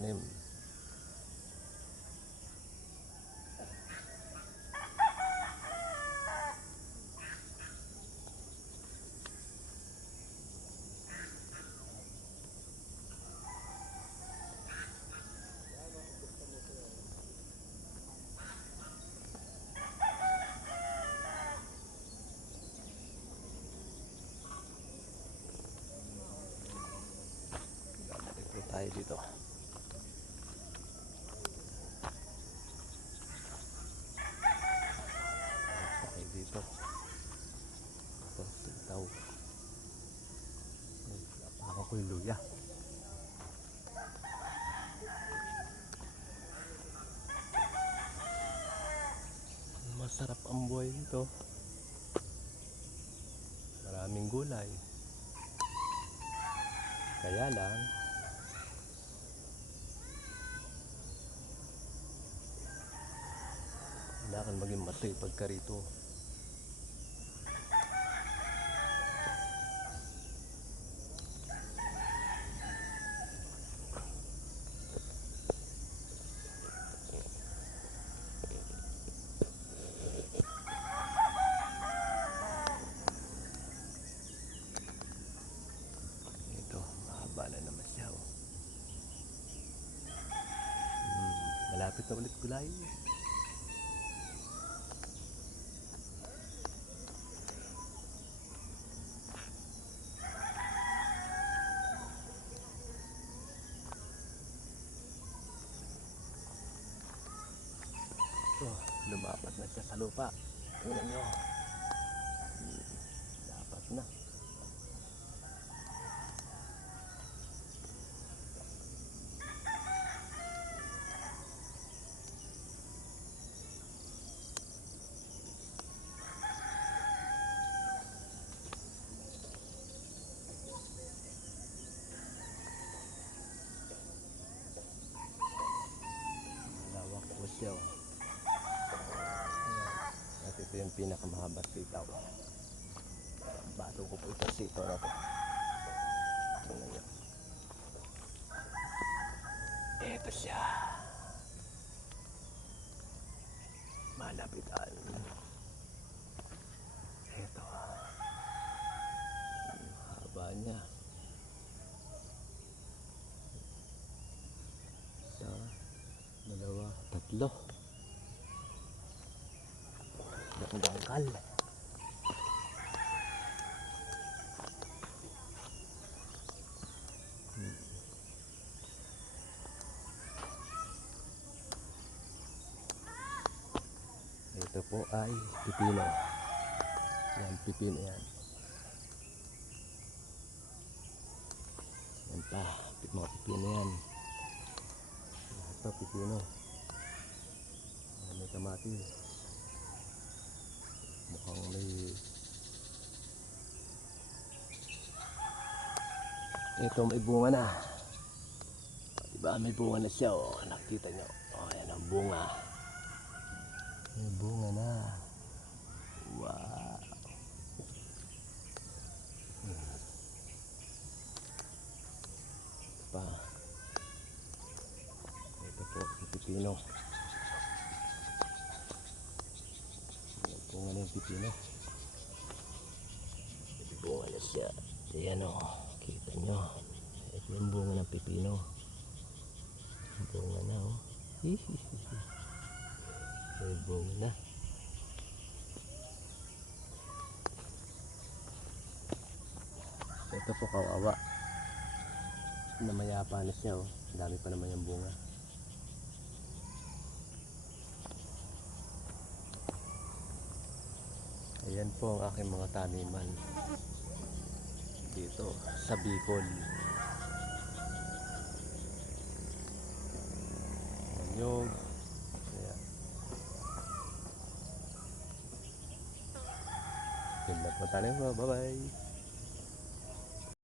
tanim. Babalik po tayo dito. Tayo dito. Ito, sintaw. Napaka ko yung luya. Masarap ang buhay dito. Maraming gulay. Kaya lang kailangan maging masipag ka rito. Ito, mahaba na naman siya. Malapit na ulit gulay. Lumapat na siya sa lupa. Tingnan nyo. Dapat na. Lawak po siya. Ito yung pinakamahabang sitaw. Bato ko po itong sitaw na to. Tingnan nyo. Ito siya. Malapitan. Ito. Haba niya. Isa, dalawa, tatlo. Ang dangkal. Ito po ay pipino. Yan, pipino yan. Yan pa, mga pipino yan. Lahat pa pipino. May kamatis. Mukhang may... Ito may bunga na. Diba may bunga na siya, oh. Nakita nyo. Oh, yan ang bunga. May bunga na. Wow. Pa. Ito po, pipino. May bunga na yung pipino. May bunga na siya. Ayan o. Kita nyo. Ito yung bunga ng pipino. Bunga na o. May bunga na. Ito po kawawa. Namayapa na siya o. Dami pa naman yung bunga. Ayan po ang aking mga taniman dito sa Bicol. Anyog. Ayan. Ganda po tanim mo. Bye bye.